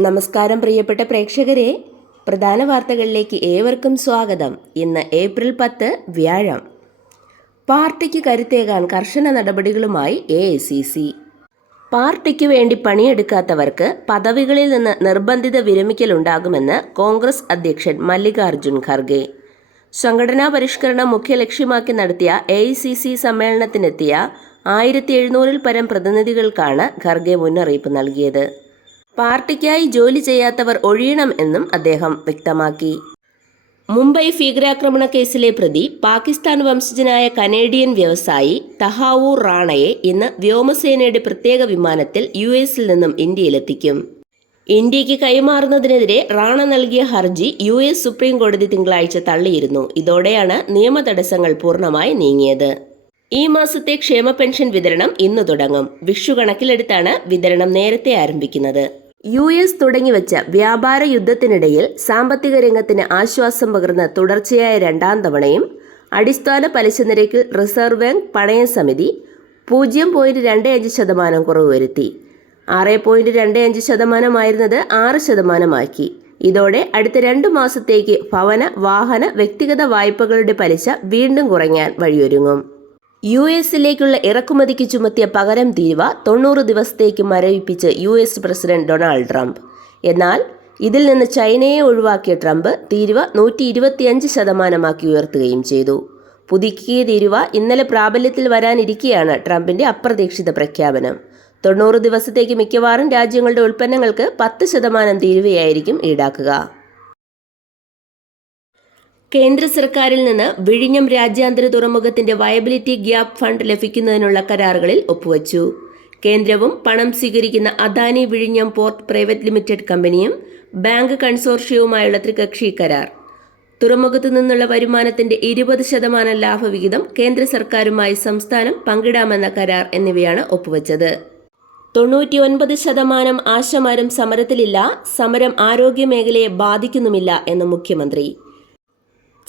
നമസ്കാരം പ്രിയപ്പെട്ട പ്രേക്ഷകരെ, പ്രധാന വാർത്തകളിലേക്ക് ഏവർക്കും സ്വാഗതം. ഇന്ന് ഏപ്രിൽ 10 വ്യാഴം. പാർട്ടിക്ക് കരുത്തേകാൻ കർശന നടപടികളുമായി AICC. പാർട്ടിക്ക് വേണ്ടി പണിയെടുക്കാത്തവർക്ക് പദവികളിൽ നിന്ന് നിർബന്ധിത വിരമിക്കലുണ്ടാകുമെന്ന് കോൺഗ്രസ് അധ്യക്ഷൻ മല്ലികാർജുൻ ഖർഗെ. സംഘടനാ പരിഷ്കരണം മുഖ്യ ലക്ഷ്യമാക്കി നടത്തിയ AICC സമ്മേളനത്തിനെത്തിയ 1700-ൽ പരം പ്രതിനിധികൾക്കാണ് ഖർഗെ മുന്നറിയിപ്പ് നൽകിയത്. പാർട്ടിക്കായി ജോലി ചെയ്യാത്തവർ ഒഴിയണം എന്നും അദ്ദേഹം വ്യക്തമാക്കി. മുംബൈ ഭീകരാക്രമണ കേസിലെ പ്രതി പാകിസ്ഥാൻ വംശജനായ കനേഡിയൻ വ്യവസായി തഹാവൂർ റാണയെ ഇന്ന് വ്യോമസേനയുടെ പ്രത്യേക വിമാനത്തിൽ US-ൽ നിന്നും ഇന്ത്യയിലെത്തിക്കും. ഇന്ത്യക്ക് കൈമാറുന്നതിനെതിരെ റാണ നൽകിയ ഹർജി US സുപ്രീം കോടതി തിങ്കളാഴ്ച തള്ളിയിരുന്നു. ഇതോടെയാണ് നിയമ തടസ്സങ്ങൾ പൂർണ്ണമായി നീങ്ങിയത്. ഈ മാസത്തെ ക്ഷേമ പെൻഷൻ വിതരണം ഇന്ന് തുടങ്ങും. വിഷു കണക്കിലെടുത്താണ് വിതരണം നേരത്തെ ആരംഭിക്കുന്നത്. US തുടങ്ങിവെച്ച വ്യാപാര യുദ്ധത്തിനിടയിൽ സാമ്പത്തിക രംഗത്തിന് ആശ്വാസം പകർന്ന തുടർച്ചയായ രണ്ടാം തവണയും അടിസ്ഥാന പലിശ നിരക്കിൽ റിസർവ് ബാങ്ക് പണയ സമിതി 0.25% കുറവ് വരുത്തി. 6.25% 6% ഇതോടെ അടുത്ത 2 മാസത്തേക്ക് ഭവന, വാഹന, വ്യക്തിഗത വായ്പകളുടെ പലിശ വീണ്ടും കുറയ്ക്കാൻ വഴിയൊരുങ്ങും. US-ലേക്കുള്ള ഇറക്കുമതിക്ക് ചുമത്തിയ പകരം തീരുവ 90 ദിവസത്തേക്ക് മരവിപ്പിച്ച് US പ്രസിഡന്റ് ഡൊണാൾഡ് ട്രംപ്. എന്നാൽ ഇതിൽ നിന്ന് ചൈനയെ ഒഴിവാക്കിയ ട്രംപ് തീരുവ 125% ഉയർത്തുകയും ചെയ്തു. പുതുക്കിയ തീരുവ ഇന്നലെ പ്രാബല്യത്തിൽ വരാനിരിക്കെയാണ് ട്രംപിന്റെ അപ്രതീക്ഷിത പ്രഖ്യാപനം. 90 ദിവസത്തേക്ക് മിക്കവാറും രാജ്യങ്ങളുടെ ഉൽപ്പന്നങ്ങൾക്ക് 10% തീരുവയായിരിക്കും ഈടാക്കുക. കേന്ദ്ര സർക്കാരിൽ നിന്ന് വിഴിഞ്ഞം രാജ്യാന്തര തുറമുഖത്തിന്റെ വയബിലിറ്റി ഗ്യാപ്പ് ഫണ്ട് ലഭിക്കുന്നതിനുള്ള കരാറുകളിൽ ഒപ്പുവച്ചു. കേന്ദ്രവും പണം സ്വീകരിക്കുന്ന അദാനി വിഴിഞ്ഞം പോർട്ട് പ്രൈവറ്റ് ലിമിറ്റഡ് കമ്പനിയും ബാങ്ക് കൺസോർഷ്യവുമായുള്ള ത്രികക്ഷി കരാർ. തുറമുഖത്തു നിന്നുള്ള വരുമാനത്തിന്റെ 20% ലാഭവിഹിതം കേന്ദ്ര സർക്കാരുമായി സംസ്ഥാനം പങ്കിടാമെന്ന കരാർ എന്നിവയാണ് ഒപ്പുവച്ചത്. 99% ആശമാരും സമരത്തിലില്ല. സമരം ആരോഗ്യ മേഖലയെ ബാധിക്കുന്നുമില്ല എന്ന് മുഖ്യമന്ത്രി.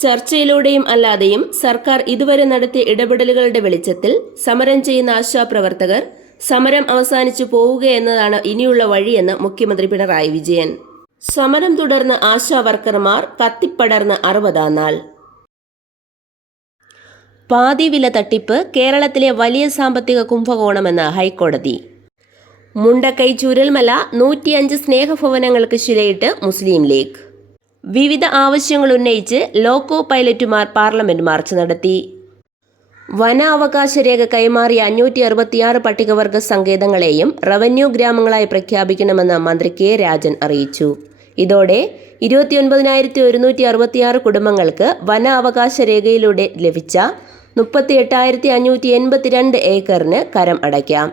ചർച്ചയിലൂടെയും അല്ലാതെയും സർക്കാർ ഇതുവരെ നടത്തിയ ഇടപെടലുകളുടെ വെളിച്ചത്തിൽ സമരം ചെയ്യുന്ന ആശാപ്രവർത്തകർ സമരം അവസാനിച്ചു പോവുക എന്നതാണ് ഇനിയുള്ള വഴിയെന്ന് മുഖ്യമന്ത്രി പിണറായി വിജയൻ. സമരം തുടർന്ന് ആശാ വർക്കർമാർ കത്തിപ്പടർന്ന് 60-ാം നാൾ. പാതി വില തട്ടിപ്പ് കേരളത്തിലെ വലിയ സാമ്പത്തിക കുംഭകോണമെന്ന് ഹൈക്കോടതി. മുണ്ടക്കൈ ചൂരൽമല 105 സ്നേഹഭവനങ്ങൾക്ക് ശിലയിട്ട് മുസ്ലിം ലീഗ്. വിവിധ ആവശ്യങ്ങൾ ഉന്നയിച്ച് ലോക്കോ പൈലറ്റുമാർ പാർലമെന്റ് മാർച്ച് നടത്തി. വന അവകാശ രേഖ കൈമാറിയ 566 പട്ടികവർഗ സങ്കേതങ്ങളെയും റവന്യൂ ഗ്രാമങ്ങളായി പ്രഖ്യാപിക്കണമെന്ന് മന്ത്രി K. രാജൻ അറിയിച്ചു. ഇതോടെ 29,166 കുടുംബങ്ങൾക്ക് വന അവകാശ രേഖയിലൂടെ ലഭിച്ച 38,582 ഏക്കറിന് കരം അടയ്ക്കാം.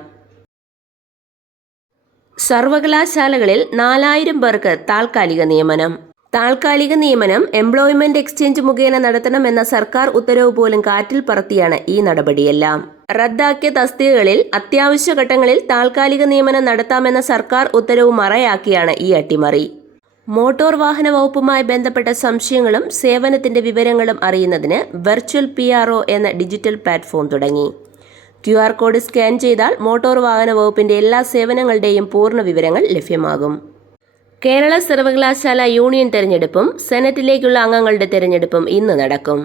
സർവകലാശാലകളിൽ 4,000 പേർക്ക് താൽക്കാലിക നിയമനം. താൽക്കാലിക നിയമനം എംപ്ലോയ്മെന്റ് എക്സ്ചേഞ്ച് മുഖേന നടത്തണമെന്ന സർക്കാർ ഉത്തരവ് പോലും കാറ്റിൽ പറത്തിയാണ് ഈ നടപടിയെല്ലാം. റദ്ദാക്കിയ തസ്തികകളിൽ അത്യാവശ്യ ഘട്ടങ്ങളിൽ താൽക്കാലിക നിയമനം നടത്താമെന്ന സർക്കാർ ഉത്തരവ് മറയാക്കിയാണ് ഈ അട്ടിമറി. മോട്ടോർ വാഹന വകുപ്പുമായി ബന്ധപ്പെട്ട സംശയങ്ങളും സേവനത്തിന്റെ വിവരങ്ങളും അറിയുന്നതിന് വെർച്വൽ PRO എന്ന ഡിജിറ്റൽ പ്ലാറ്റ്ഫോം തുടങ്ങി. QR കോഡ് സ്കാൻ ചെയ്താൽ മോട്ടോർ വാഹന വകുപ്പിന്റെ എല്ലാ സേവനങ്ങളുടെയും പൂർണ്ണ വിവരങ്ങൾ ലഭ്യമാകും. കേരള സർവകലാശാല യൂണിയൻ തെരഞ്ഞെടുപ്പും സെനറ്റിലേക്കുള്ള അംഗങ്ങളുടെ തെരഞ്ഞെടുപ്പും ഇന്ന് നടക്കും.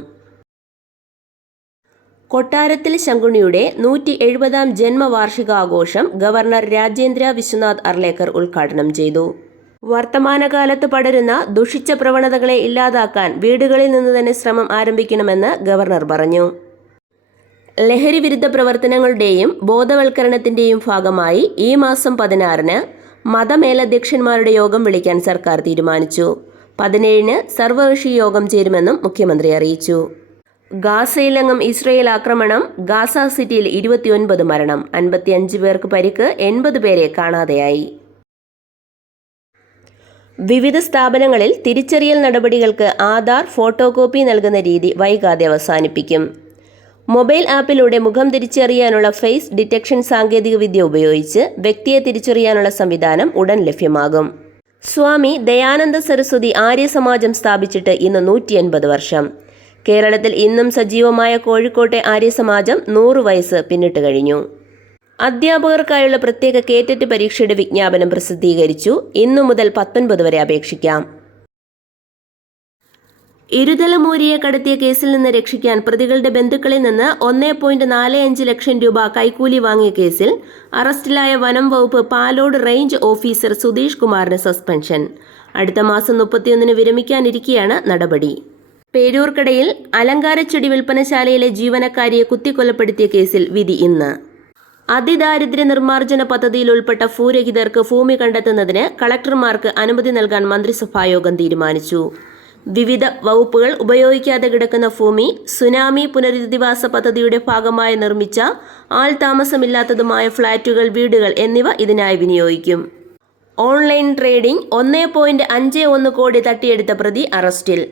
കൊട്ടാരത്തിൽ ശങ്കുണ്ണിയുടെ 170-ാം ജന്മവാർഷികാഘോഷം ഗവർണർ രാജേന്ദ്ര വിശ്വനാഥ് അർലേക്കർ ഉദ്ഘാടനം ചെയ്തു. വർത്തമാനകാലത്ത് പടരുന്ന ദുഷിച്ച പ്രവണതകളെ ഇല്ലാതാക്കാൻ വീടുകളിൽ നിന്ന് തന്നെ ശ്രമം ആരംഭിക്കണമെന്ന് ഗവർണർ പറഞ്ഞു. ലഹരി വിരുദ്ധ പ്രവർത്തനങ്ങളുടെയും ബോധവൽക്കരണത്തിന്റെയും ഭാഗമായി ഈ മാസം 16-ന് മതമേലധ്യക്ഷന്മാരുടെ യോഗം വിളിക്കാൻ സർക്കാർ തീരുമാനിച്ചു. 17-ന് സർവകക്ഷി യോഗം ചേരുമെന്നും മുഖ്യമന്ത്രി അറിയിച്ചു. ഗാസയിലെങ്ങും ഇസ്രയേൽ ആക്രമണം. ഗാസ സിറ്റിയിൽ 29 മരണം, 55 പേർക്ക് പരിക്ക്, 80 പേരെ കാണാതെയായി. വിവിധ സ്ഥാപനങ്ങളിൽ തിരിച്ചറിയൽ നടപടികൾക്ക് ആധാർ ഫോട്ടോ കോപ്പി നൽകുന്ന രീതി വൈകാതെ അവസാനിപ്പിക്കും. മൊബൈൽ ആപ്പിലൂടെ മുഖം തിരിച്ചറിയാനുള്ള ഫേസ് ഡിറ്റക്ഷൻ സാങ്കേതികവിദ്യ ഉപയോഗിച്ച് വ്യക്തിയെ തിരിച്ചറിയാനുള്ള സംവിധാനം ഉടൻ ലഭ്യമാകും. സ്വാമി ദയാനന്ദ സരസ്വതി ആര്യസമാജം സ്ഥാപിച്ചിട്ട് ഇന്ന് 180 വർഷം. കേരളത്തിൽ ഇന്നും സജീവമായ കോഴിക്കോട്ടെ ആര്യസമാജം 100 വയസ്സ് പിന്നിട്ട് കഴിഞ്ഞു. അധ്യാപകർക്കായുള്ള പ്രത്യേക കേറ്ററ്റ് പരീക്ഷയുടെ വിജ്ഞാപനം പ്രസിദ്ധീകരിച്ചു. ഇന്നു മുതൽ 19 വരെ അപേക്ഷിക്കാം. ഇരുതലമൂരിയെ കടത്തിയ കേസിൽ നിന്ന് രക്ഷിക്കാൻ പ്രതികളുടെ ബന്ധുക്കളിൽ നിന്ന് 1.45 ലക്ഷം രൂപ കൈക്കൂലി വാങ്ങിയ കേസിൽ അറസ്റ്റിലായ വനം വകുപ്പ് പാലോട് റേഞ്ച് ഓഫീസർ സുധീഷ് കുമാറിന് സസ്പെൻഷൻ. അടുത്ത മാസം 31-ന് വിരമിക്കാനിരിക്കെയാണ് നടപടി. പേരൂർക്കടയിൽ അലങ്കാരച്ചെടി വിൽപ്പനശാലയിലെ ജീവനക്കാരിയെ കുത്തിക്കൊലപ്പെടുത്തിയ കേസിൽ വിധി ഇന്ന്. അതിദാരിദ്ര്യ നിർമ്മാർജ്ജന പദ്ധതിയിൽ ഉൾപ്പെട്ട ഭൂരഹിതർക്ക് ഭൂമി കണ്ടെത്തുന്നതിന് കളക്ടർമാർക്ക് അനുമതി നൽകാൻ മന്ത്രിസഭായോഗം തീരുമാനിച്ചു. വിവിധ വകുപ്പുകൾ ഉപയോഗിക്കാതെ കിടക്കുന്ന ഭൂമി സുനാമി പുനരധിവാസ പദ്ധതിയുടെ ഭാഗമായി നിർമ്മിച്ച ആൾ താമസമില്ലാത്തതുമായ ഫ്ളാറ്റുകൾ, വീടുകൾ എന്നിവ ഇതിനായി വിനിയോഗിക്കും. ഓൺലൈൻ ട്രേഡിംഗ് 1.51 കോടി തട്ടിയെടുത്ത പ്രതി അറസ്റ്റിൽ.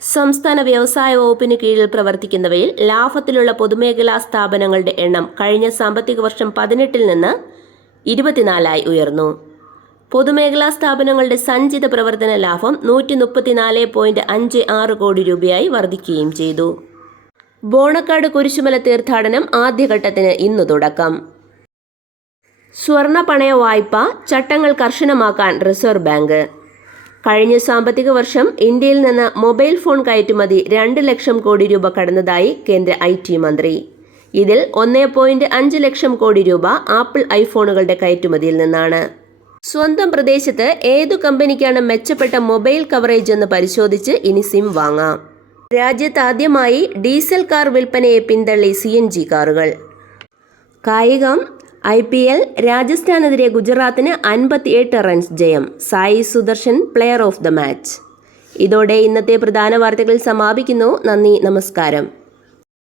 സംസ്ഥാന വ്യവസായ വകുപ്പിന് കീഴിൽ പ്രവർത്തിക്കുന്നവയിൽ ലാഭത്തിലുള്ള പൊതുമേഖലാ സ്ഥാപനങ്ങളുടെ എണ്ണം കഴിഞ്ഞ സാമ്പത്തിക വർഷം 18-ൽ നിന്ന് 24-ആയി ഉയർന്നു. പൊതുമേഖലാ സ്ഥാപനങ്ങളുടെ സഞ്ചിത പ്രവർത്തന ലാഭം 134.56 കോടി രൂപയായി വർദ്ധിക്കുകയും ചെയ്തു. ബോണക്കാട് കുരിശുമല തീർത്ഥാടനം ആദ്യഘട്ടത്തിന് ഇന്നു തുടക്കം. സ്വർണ്ണ പണയ വായ്പ ചട്ടങ്ങൾ കർശനമാക്കാൻ റിസർവ് ബാങ്ക്. കഴിഞ്ഞ സാമ്പത്തിക വർഷം ഇന്ത്യയിൽ നിന്ന് മൊബൈൽ ഫോൺ കയറ്റുമതി 2 ലക്ഷം കോടി രൂപ കടന്നതായി കേന്ദ്ര IT മന്ത്രി. ഇതിൽ 1.5 ലക്ഷം കോടി രൂപ ആപ്പിൾ ഐഫോണുകളുടെ കയറ്റുമതിയിൽ നിന്നാണ്. സ്വന്തം പ്രദേശത്ത് ഏതു കമ്പനിക്കാണ് മെച്ചപ്പെട്ട മൊബൈൽ കവറേജ് എന്ന് പരിശോധിച്ച് ഇനി സിം വാങ്ങാം. രാജ്യത്ത് ആദ്യമായി ഡീസൽ കാർ വിൽപ്പനയെ പിന്തള്ളി CNG കാറുകൾ. കായികം. IPL രാജസ്ഥാനെതിരെ ഗുജറാത്തിന് 58 റൺസ് ജയം. Sai Sudarshan player of the match. ഇതോടെ ഇന്നത്തെ പ്രധാന വാർത്തകൾ സമാപിക്കുന്നു. നന്ദി, നമസ്കാരം.